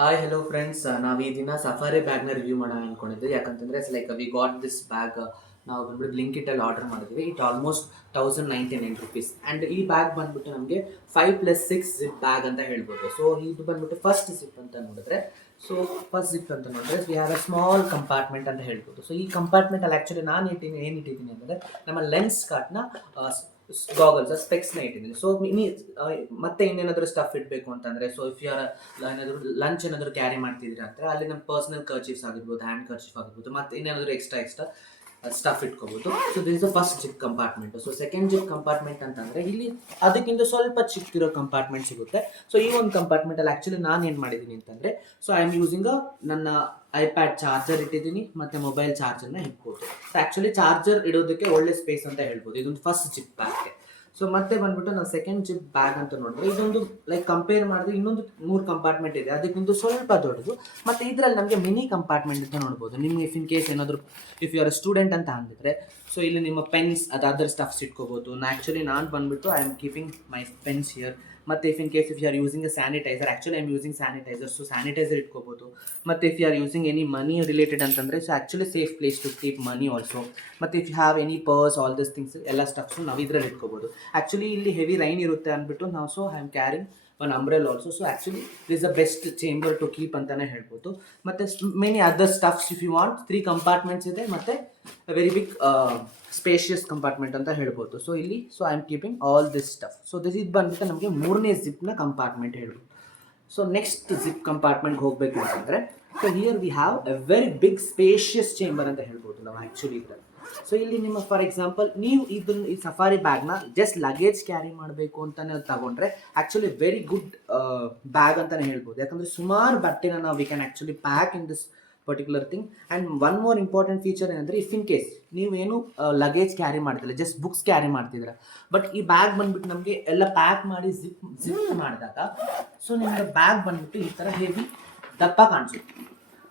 Hi hello friends ನಾವು ಈ ದಿನ ಸಫಾರಿ ಬ್ಯಾಗ್ನ ರಿವ್ಯೂ ಮಾಡೋಣ ಯಾಕಂತಂದರೆ ಯಾಕಂತಂದ್ರೆ like we got this bag ನಾವು ಬಂದ್ಬಿಟ್ಟು ಬ್ಲಿಂಕಿಟಲ್ಲಿ ಆರ್ಡರ್ ಮಾಡಿದ್ವಿ. It almost thousand ninety nine rupees and ಈ ಬ್ಯಾಗ್ ಬಂದ್ಬಿಟ್ಟು ನಮಗೆ five plus six zip bag ಅಂತ ಹೇಳ್ಬೋದು. ಸೊ ಇದು ಬಂದ್ಬಿಟ್ಟು ಫಸ್ಟ್ ಜಿಪ್ ಅಂತ ನೋಡಿದ್ರೆ ಸೊ ಫಸ್ಟ್ ಜಿಪ್ ಅಂತ ನೋಡಿದ್ರೆ we have a small compartment ಅಂತ ಹೇಳ್ಬೋದು. ಸೊ ಈ ಕಂಪಾರ್ಟ್ಮೆಂಟಲ್ಲಿ ಆ್ಯಕ್ಚುಲಿ ನಾನು ಇಟ್ಟಿದ್ದೀನಿ ಏನು ಇಟ್ಟಿದ್ದೀನಿ ಅಂದರೆ, ನಮ್ಮ ಲೆನ್ಸ್ ಕಾರ್ಟ್ನ ಗಾಗಲ್ಸ್ ಸ್ಪೆಕ್ಸ್ನ ಇಟ್ಟಿದ್ದೀನಿ. ಸೊ ಇನಿ ಆ, ಮತ್ತೆ ಇನ್ನೇನಾದರೂ ಸ್ಟಫ್ ಇಡಬೇಕು ಅಂತಂದರೆ ಸೊ ಇಫ್ ಯಾರ ಏನಾದರೂ ಲಂಚ್ ಏನಾದರೂ ಕ್ಯಾರಿ ಮಾಡ್ತಿದ್ದೀರಾ ಅಂದ್ರೆ ಅಲ್ಲಿ ನಮ್ಮ ಪರ್ಸನಲ್ ಕರ್ಚೀಫ್ಸ್ ಆಗಿರ್ಬೋದು ಹ್ಯಾಂಡ್ ಕರ್ಚೀಫ್ ಆಗಿರ್ಬೋದು ಮತ್ತೆ ಇನ್ನೇನಾದರೂ ಎಕ್ಸ್ಟ್ರಾ ಎಕ್ಸ್ಟ್ರಾ ಸ್ಟಫ್ ಇಟ್ಕೋಬೋದು. So this the first zip compartment so second zip compartment ಅಂತಂದ್ರೆ ಇಲ್ಲಿ ಅದಕ್ಕಿಂತ ಸ್ವಲ್ಪ ಚಿಕ್ಕಿರೋ ಕಂಪಾರ್ಟ್ಮೆಂಟ್ ಸಿಗುತ್ತೆ. ಸೊ ಈ ಒಂದು ಕಂಪಾರ್ಟ್ಮೆಂಟಲ್ಲಿ ಆ್ಯಕ್ಚುಲಿ ನಾನು ಏನು ಮಾಡಿದ್ದೀನಿ ಅಂತಂದರೆ ಸೊ ಐ ಆಮ್ ಯೂಸಿಂಗ್ ನನ್ನ ಐಪ್ಯಾಡ್ ಚಾರ್ಜರ್ ಇಟ್ಟಿದ್ದೀನಿ, ಮತ್ತು ಮೊಬೈಲ್ ಚಾರ್ಜರ್ನ ಇಟ್ಬೋದು ಸೊ ಆ್ಯಕ್ಚುಲಿ ಚಾರ್ಜರ್ ಇಡೋದಕ್ಕೆ ಒಳ್ಳೆ ಸ್ಪೇಸ್ ಅಂತ ಹೇಳ್ಬೋದು. ಇದೊಂದು ಫಸ್ಟ್ ಜಿಪ್ ಬ್ಯಾಗ್ಗೆ ಸೊ ಮತ್ತೆ ಬಂದ್ಬಿಟ್ಟು ನಾವು ಸೆಕೆಂಡ್ ಜಿಪ್ ಬ್ಯಾಗ್ ಅಂತ ನೋಡಿದ್ರೆ ಇದೊಂದು ಲೈಕ್ ಕಂಪೇರ್ ಮಾಡಿದ್ರೆ ಇನ್ನೊಂದು ಮೂರು ಕಂಪಾರ್ಟ್ಮೆಂಟ್ ಇದೆ. ಅದಕ್ಕಿಂತ ಸ್ವಲ್ಪ ದೊಡ್ಡದು. ಮತ್ತೆ ಇದರಲ್ಲಿ ನಮಗೆ ಮಿನಿ ಕಂಪಾರ್ಟ್ಮೆಂಟ್ ಅಂತ ನೋಡ್ಬೋದು. ನಿಮಗೆ ಇಫ್ ಇನ್ ಕೇಸ್ ಏನಾದರೂ ಇಫ್ ಯು ಆರ್ ಸ್ಟೂಡೆಂಟ್ ಅಂತ ಅಂದಿದ್ರೆ ಸೊ ಇಲ್ಲಿ ನಿಮ್ಮ ಪೆನ್ಸ್ ಅದು ಅದರ್ ಸ್ಟಫ್ಸ್ ಇಟ್ಕೋಬೋದು ನಾ ಆ್ಯಕ್ಚುಲಿ ನಾನು ಬಂದ್ಬಿಟ್ಟು I am keeping my pens here ಮತ್ತು if in case if you are using a sanitiser actually I am using sanitiser so sanitiser ಇಟ್ಕೋಬೋದು. ಮತ್ತು if you are using any money related ಅಂತಂದರೆ so actually safe place to keep money also ಮತ್ತು if you have any purse all this things ಎಲ್ಲ stuffs ನಾವು ಇದರಲ್ಲಿ ಇಟ್ಕೋಬೋದು. Actually ಇಲ್ಲಿ heavy rain ಇರುತ್ತೆ ಅಂದ್ಬಿಟ್ಟು ನಾವು so I am carrying one umbrella also so actually is a best chamber to keep ಅಂತಲೇ ಹೇಳ್ಬೋದು. ಮತ್ತು many other stuffs if you want three compartments ಇದೆ. ಮತ್ತು ವೆರಿ ಬಿಗ್ ಸ್ಪೇಷಿಯಸ್ ಕಂಪಾರ್ಟ್ಮೆಂಟ್ ಅಂತ ಹೇಳ್ಬೋದು. ಸೊ ಇಲ್ಲಿ so I am keeping all this stuff so this ಇದು ಬಂದ್ಬಿಟ್ಟು ನಮಗೆ ಮೂರನೇ ಜಿಪ್ನ ಕಂಪಾರ್ಟ್ಮೆಂಟ್ ಹೇಳ್ಬೋದು. ಸೊ ನೆಕ್ಸ್ಟ್ ಜಿಪ್ ಕಂಪಾರ್ಟ್ಮೆಂಟ್ಗೆ ಹೋಗಬೇಕು ಅಂತಂದರೆ so here we have a very big spacious chamber ಅಂತ ಹೇಳ್ಬೋದು ನಾವು ಆ್ಯಕ್ಚುಲಿ ಇದರಲ್ಲಿ ಸೊ ಇಲ್ಲಿ ನಿಮ್ಮ ಫಾರ್ ಎಕ್ಸಾಂಪಲ್ ನೀವು ಇದನ್ನು, ಈ ಸಫಾರಿ ಬ್ಯಾಗ್ನ ಜಸ್ಟ್ ಲಗೇಜ್ ಕ್ಯಾರಿ ಮಾಡಬೇಕು ಅಂತಲೇ ತಗೊಂಡ್ರೆ ಆ್ಯಕ್ಚುಲಿ ವೆರಿ ಗುಡ್ ಬ್ಯಾಗ್ ಅಂತಲೇ ಹೇಳ್ಬೋದು. ಯಾಕಂದರೆ ಸುಮಾರು ಬಟ್ಟೆನ ನಾವು we can actually pack in this particular thing and one more important feature ಏನಂದರೆ ಇಫ್ ಇನ್ ಕೇಸ್ ನೀವೇನು ಲಗೇಜ್ ಕ್ಯಾರಿ ಮಾಡ್ತಿಲ್ಲ ಜಸ್ಟ್ ಬುಕ್ಸ್ ಕ್ಯಾರಿ ಮಾಡ್ತಿದ್ದೀರ. ಬಟ್ ಈ ಬ್ಯಾಗ್ ಬಂದ್ಬಿಟ್ಟು ನಮಗೆ ಎಲ್ಲ ಪ್ಯಾಕ್ ಮಾಡಿ ಜಿಪ್ ಜಿಪ್ ಮಾಡಿದಾಗ ಸೊ ನಿಮಗೆ ಬ್ಯಾಗ್ ಬಂದ್ಬಿಟ್ಟು ಈ ಥರ ಹೆವಿ ದಪ್ಪ ಕಾಣಿಸುತ್ತೆ.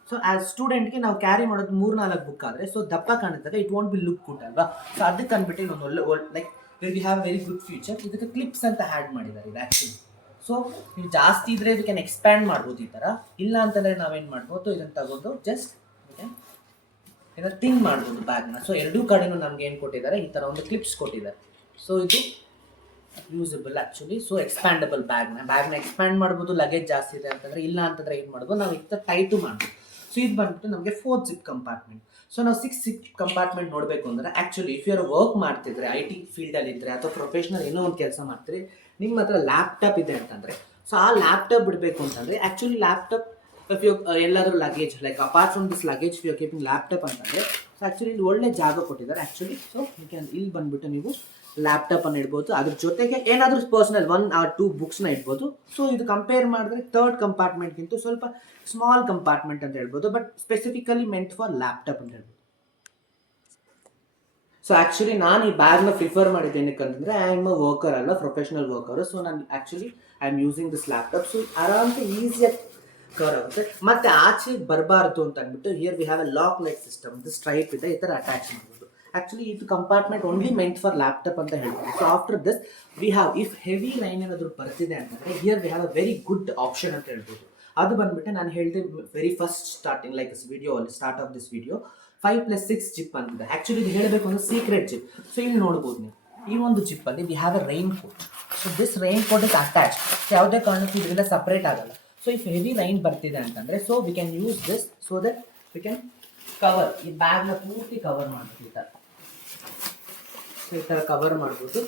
ಸೊ ಆ್ಯಸ್ ಸ್ಟೂಡೆಂಟ್ಗೆ ನಾವು ಕ್ಯಾರಿ ಮಾಡೋದು ಮೂರು ನಾಲ್ಕು ಬುಕ್ ಆದರೆ ಸೊ ದಪ್ಪ ಕಾಣಿದಾಗ it want be look good ಅಲ್ವಾ? ಸೊ ಅದಕ್ಕೆ ಅಂದ್ಬಿಟ್ಟು ಇನ್ನೊಂದು ಒಳ್ಳೆ ಒಳ್ಳೆ like we have very good future ಇದಕ್ಕೆ ಕ್ಲಿಪ್ಸ್ ಅಂತ ಆ್ಯಡ್ ಮಾಡಿದ್ದಾರೆ ಇದು ಆ್ಯಕ್ಚುಲಿ ಸೊ ನೀವು ಜಾಸ್ತಿ ಇದ್ರೆ ಇದು ಕ್ಯಾನ್ ಎಕ್ಸ್ಪ್ಯಾಂಡ್ ಮಾಡ್ಬೋದು ಈ ಥರ ಇಲ್ಲ ಅಂತಂದರೆ ನಾವೇನು ಮಾಡ್ಬೋದು? ಇದನ್ನು ತಗೊಂಡು ಜಸ್ಟ್ ಏನೋ ಥಿಂಗ್ ಮಾಡ್ಬೋದು ಬ್ಯಾಗ್ನ ಸೊ ಎರಡೂ ಕಡೆನೂ ನಮ್ಗೆ ಏನು ಕೊಟ್ಟಿದ್ದಾರೆ? ಈ ಥರ ಒಂದು ಕ್ಲಿಪ್ಸ್ ಕೊಟ್ಟಿದ್ದಾರೆ. ಸೊ ಇದು ಯೂಸಬಲ್ ಆ್ಯಕ್ಚುಲಿ ಸೊ ಎಕ್ಸ್ಪ್ಯಾಂಡಬಲ್ ಬ್ಯಾಗ್ನ ಬ್ಯಾಗ್ನ ಎಕ್ಸ್ಪ್ಯಾಂಡ್ ಮಾಡ್ಬೋದು ಲಗೇಜ್ ಜಾಸ್ತಿ ಇದೆ ಅಂತಂದರೆ ಇಲ್ಲ ಅಂತಂದರೆ ಏನು ಮಾಡ್ಬೋದು? ನಾವು ಇತ್ತ ಟೈಟು ಮಾಡ್ಬೋದು. ಸೊ ಇದು ಬಂದ್ಬಿಟ್ಟು ನಮಗೆ ಫೋರ್ತ್ ಜಿಪ್ ಕಂಪಾರ್ಟ್ಮೆಂಟ್ ಸೊ ನಾವು ಸಿಕ್ಸ್ ಜಿಪ್ ಕಂಪಾರ್ಟ್ಮೆಂಟ್ ನೋಡಬೇಕು ಅಂದರೆ ಆ್ಯಕ್ಚುಲಿ ಇಫ್ ಯು ವರ್ಕ್ ಮಾಡ್ತಿದ್ರೆ ಐ ಟಿ ಫೀಲ್ಡಲ್ಲಿ ಇದ್ದರೆ ಅಥವಾ ಪ್ರೊಫೆಷ್ನಲ್ ಏನೋ ಒಂದು ಕೆಲಸ ಮಾಡ್ತೀರಿ ನಿಮ್ಮ ಹತ್ರ ಲ್ಯಾಪ್ಟಾಪ್ ಇದೆ ಅಂತಂದರೆ. ಸೊ ಆ ಲ್ಯಾಪ್ಟಾಪ್ ಬಿಡಬೇಕು ಅಂತಂದರೆ ಆ್ಯಕ್ಚುಲಿ ಲ್ಯಾಪ್ಟಾಪ್ ಇಫ್ ಯು ಎಲ್ಲಾದರೂ luggage like apart from this luggage you keeping laptop ಅಂತಂದರೆ ಸೊ ಆ್ಯಕ್ಚುಲಿ ಇಲ್ಲಿ ಒಳ್ಳೆ ಜಾಗ ಕೊಟ್ಟಿದ್ದಾರೆ ಆ್ಯಕ್ಚುಲಿ ಸೊ ಇಲ್ಲಿ ಬಂದುಬಿಟ್ಟು ನೀವು ಲ್ಯಾಪ್ಟಾಪನ್ನು ಇಡ್ಬೋದು. ಅದ್ರ ಜೊತೆಗೆ ಏನಾದರೂ ಪರ್ಸ್ನಲ್ ಒನ್ ಆರ್ ಟೂ ಬುಕ್ಸ್ನ ಇಡ್ಬೋದು. ಸೊ ಇದು ಕಂಪೇರ್ ಮಾಡಿದ್ರೆ ತರ್ಡ್ ಕಂಪಾರ್ಟ್ಮೆಂಟ್ಗಿಂತ ಸ್ವಲ್ಪ ಸ್ಮಾಲ್ ಕಂಪಾರ್ಟ್ಮೆಂಟ್ ಅಂತ ಹೇಳ್ಬೋದು. But specifically meant for laptop ಅಂತ ಹೇಳ್ಬೋದು. ಸೊ ಆ್ಯಕ್ಚುಲಿ ನಾನು ಈ ಬ್ಯಾಗ್ನ ಪ್ರಿಫರ್ ಮಾಡಿದ್ದು ಏನಕ್ಕೆ ಅಂತಂದರೆ ಐ ಆಮ್ ಅ ವರ್ಕರ್ ಅಲ್ಲ ಪ್ರೊಫೆಷನಲ್ ವರ್ಕರು ಸೊ ನಾನು actually I am using this laptop so ಆರಾಮ್ಸೆ ಈಸಿಯಾಗಿ ಕವರ್ ಆಗುತ್ತೆ. ಮತ್ತೆ ಆಚೆ ಬರಬಾರ್ದು ಅಂತ ಅಂದ್ಬಿಟ್ಟು here we have a lock like system ಇದು ಸ್ಟ್ರೈಪ್ ಇದೆ, ಈ ಥರ ಅಟ್ಯಾಚ್ ಮಾಡ್ಬೋದು. ಆ್ಯಕ್ಚುಲಿ ಇದು compartment only meant for laptop ಅಂತ ಹೇಳ್ಬೋದು. So after this we have if heavy rain ಏನಾದರೂ ಬರ್ತಿದೆ ಅಂತಂದರೆ here we have a very good option ಅಂತ ಹೇಳ್ಬೋದು. ಅದು ಬಂದ್ಬಿಟ್ಟು, ನಾನು ಹೇಳಿದೆ very first starting like this video ಅಲ್ಲಿ start of this video five plus six zip ಅಂತಿದೆ ಆ್ಯಕ್ಚುಲಿ ಇದು ಹೇಳಬೇಕು ಅಂದರೆ ಸೀಕ್ರೆಟ್ ಜಿಪ್ ಸೊ ಇಲ್ಲಿ ನೋಡ್ಬೋದು ನೀವು. ಈ ಒಂದು ಜಿಪ್ಪಲ್ಲಿ we have a raincoat so this raincoat is attach ಯಾವುದೇ ಕಾರಣಕ್ಕೂ ಇದರಿಂದ ಸಪ್ರೇಟ್ ಆಗಲ್ಲ. ಸೊ ಇಫ್ ಹೆವಿ ರೈನ್ ಬರ್ತಿದೆ ಅಂತಂದರೆ so we can use this so that we can cover ಈ ಬ್ಯಾಗ್ನ ಪೂರ್ತಿ ಕವರ್ ಮಾಡ್ಬೋದು ಈ ಥರ ಸೊ ಈ ಥರ ಕವರ್ ಮಾಡ್ಬೋದು.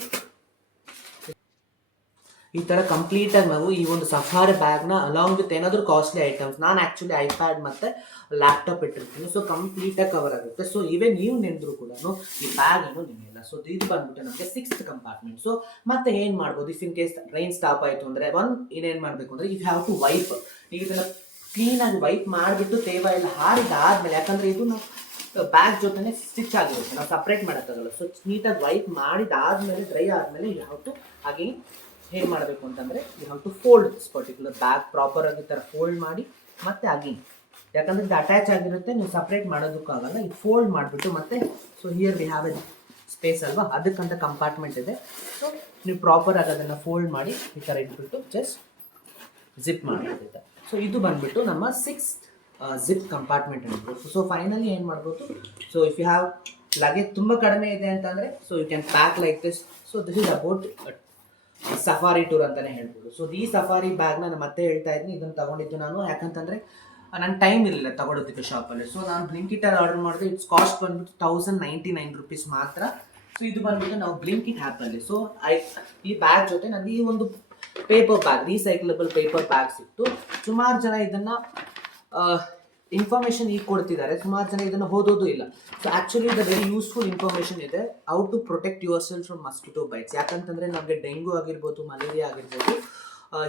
ಈ ಥರ ಕಂಪ್ಲೀಟಾಗಿ ನಾವು ಈ ಒಂದು ಸಫಾರಿ ಬ್ಯಾಗ್ನ ಅಲಾಂಗ್ ವಿತ್ ಏನಾದರೂ ಕಾಸ್ಟ್ಲಿ ಐಟಮ್ಸ್ ನಾನು ಆ್ಯಕ್ಚುಲಿ ಐಪ್ಯಾಡ್ ಮತ್ತು ಲ್ಯಾಪ್ಟಾಪ್ ಇಟ್ಟಿರ್ತೀನಿ. ಸೊ ಕಂಪ್ಲೀಟಾಗಿ ಕವರ್ ಆಗುತ್ತೆ. ಸೊ ಇವೇ ನೀವು ನೆನೆದ್ರು ಕೂಡ ಈ ಬ್ಯಾಗ್ ಏನು ನೆನೆಯಲ್ಲ. ಸೊ ಇದು ಬಂದ್ಬಿಟ್ಟು ನಮಗೆ ಸಿಕ್ಸ್ತ್ ಕಂಪಾರ್ಟ್ಮೆಂಟ್ ಸೊ ಮತ್ತೆ ಏನು ಮಾಡ್ಬೋದು? If in case rain stop ಆಯಿತು ಅಂದರೆ ಒನ್ ಇನ್ನೇನು ಮಾಡಬೇಕು ಅಂದರೆ ಇಫ್ ಹ್ಯಾವ್ ಟು ವೈಪ್ ನೀವು ಇದನ್ನು ಕ್ಲೀನಾಗಿ ವೈಪ್ ಮಾಡಿಬಿಟ್ಟು ತೇವ ಎಲ್ಲ ಹಾರಿದಾದ್ಮೇಲೆ ಯಾಕಂದರೆ ಇದು ನಾವು ಬ್ಯಾಗ್ ಜೊತೆನೆ ಸ್ಟಿಚ್ ಆಗಿರುತ್ತೆ. ನಾವು ಸಪ್ರೇಟ್ ಮಾಡೋಕ್ಕಾಗಲ್ಲ ಸೊ ನೀಟಾಗಿ ವೈಪ್ ಮಾಡಿದಾದ್ಮೇಲೆ ಡ್ರೈ ಆದಮೇಲೆ ಹಾವ್ ಟು ಹಾಗೆ ಹೇಗೆ ಮಾಡಬೇಕು ಅಂತಂದರೆ you have to fold this particular bag proper ಆಗಿ ಥರ ಫೋಲ್ಡ್ ಮಾಡಿ ಮತ್ತೆ ಅಗೇನ್ ಯಾಕಂದ್ರೆ ಇದು ಅಟ್ಯಾಚ್ ಆಗಿರುತ್ತೆ, ನೀವು ಸಪ್ರೇಟ್ ಮಾಡೋದಕ್ಕಾಗಲ್ಲ, ಇದು ಫೋಲ್ಡ್ ಮಾಡಿಬಿಟ್ಟು ಮತ್ತೆ so here we have a space ಅಲ್ವಾ? ಅದಕ್ಕಂತ ಕಂಪಾರ್ಟ್ಮೆಂಟ್ ಇದೆ. ಸೊ ನೀವು ಪ್ರಾಪರ್ ಆಗಿ ಅದನ್ನು ಫೋಲ್ಡ್ ಮಾಡಿ ಈ ಥರ ಇಟ್ಬಿಟ್ಟು ಜಸ್ಟ್ ಜಿಪ್ ಮಾಡೋದಿದೆ ಸೊ ಇದು ಬಂದ್ಬಿಟ್ಟು ನಮ್ಮ ಸಿಕ್ಸ್ ಜಿಪ್ ಕಂಪಾರ್ಟ್ಮೆಂಟ್ ಅನ್ಬೋದು ಸೊ ಫೈನಲಿ ಏನು ಮಾಡ್ಬೋದು? So if you have luggage ತುಂಬ ಕಡಿಮೆ ಇದೆ ಅಂತಂದರೆ so you can pack like this so this is about Safari tour ಅಂತಲೇ ಹೇಳ್ಬೋದು. ಸೊ ಈ ಸಫಾರಿ ಬ್ಯಾಗ್ನ ನಾನು ಮತ್ತೆ ಹೇಳ್ತಾ ಇದ್ದೀನಿ ಇದನ್ನು ತಗೊಂಡಿದ್ದು ನಾನು. ಯಾಕಂತಂದರೆ ನನ್ನ ಟೈಮ್ ಇರಲಿಲ್ಲ ತಗೊಳೋದಕ್ಕೆ ಶಾಪಲ್ಲಿ ಸೊ ನಾನು ಬ್ಲಿಂಕಿಟಲ್ಲಿ ಆರ್ಡರ್ ಮಾಡಿದೆ. ಇಟ್ಸ್ ಕಾಸ್ಟ್ ಬಂದ್ಬಿಟ್ಟು ತೌಸಂಡ್ ನೈಂಟಿ ನೈನ್ ರುಪೀಸ್ ಮಾತ್ರ. ಸೊ ಇದು ಬಂದ್ಬಿಟ್ಟು ನಾವು ಬ್ಲಿಂಕಿಟ್ ಆ್ಯಪಲ್ಲಿ ಸೊ ಐ ಈ ಬ್ಯಾಗ್ ಜೊತೆ ನನಗೆ ಈ ಒಂದು paper bag recyclable paper bag ಸಿಕ್ತು ಸುಮಾರು ಜನ ಇದನ್ನು ಇನ್ಫಾರ್ಮೇಷನ್ ಈಗ ಕೊಡ್ತಿದ್ದಾರೆ. ಸುಮಾರು ಜನ ಇದನ್ನು ಓದೋದು ಇಲ್ಲ. ಸೊ ಆ್ಯಕ್ಚುಲಿ ಇದು ವೆರಿ ಯೂಸ್ಫುಲ್ ಇನ್ಫಾರ್ಮೇಷನ್ ಇದೆ. How to protect your self from mosquito bites ಯಾಕಂತಂದರೆ ನಮಗೆ ಡೆಂಗು ಆಗಿರ್ಬೋದು, ಮಲೇರಿಯಾ ಆಗಿರ್ಬೋದು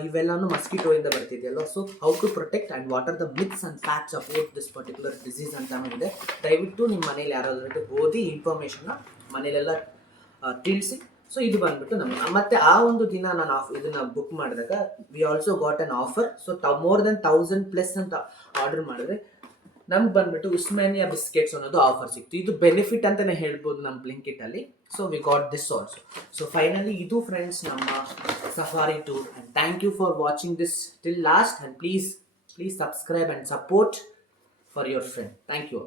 ಇವೆಲ್ಲಾನು ಮಸ್ಕಿಟೋ ಇಂದ ಬರ್ತಿದೆಯಲ್ಲ so how to protect and what are the myths and facts about this particular disease ಅಂತಾನೂ ಇದೆ ದಯವಿಟ್ಟು ನಿಮ್ಮ ಮನೇಲಿ ಯಾರಾದ್ರೂ ಓದಿ ಇನ್ಫಾರ್ಮೇಷನ್ನ ಮನೇಲೆಲ್ಲ ತಿಳಿಸಿ. ಸೊ ಇದು ಬಂದ್ಬಿಟ್ಟು ನಮ್ಮ ಮತ್ತೆ ಆ ಒಂದು ದಿನ ನಾನು ಆಫ್ ಇದನ್ನ ಬುಕ್ ಮಾಡಿದಾಗ we also got an offer so more than thousand plus ಅಂತ ಆರ್ಡರ್ ಮಾಡಿದ್ರೆ ನಮ್ಗೆ ಬಂದ್ಬಿಟ್ಟು ಉಸ್ಮಾನಿಯಾ ಬಿಸ್ಕೆಟ್ಸ್ ಅನ್ನೋದು ಆಫರ್ ಸಿಕ್ತು. ಇದು ಬೆನಿಫಿಟ್ ಅಂತಾನೆ ಹೇಳ್ಬೋದು ನಮ್ಮ ಬ್ಲಿಂಕಿಟ್ ಅಲ್ಲಿ. So we got this also so finally ಇದು ಫ್ರೆಂಡ್ಸ್ ನಮ್ಮ Safari tour and thank you for watching this till last and please please subscribe and support for your friend thank you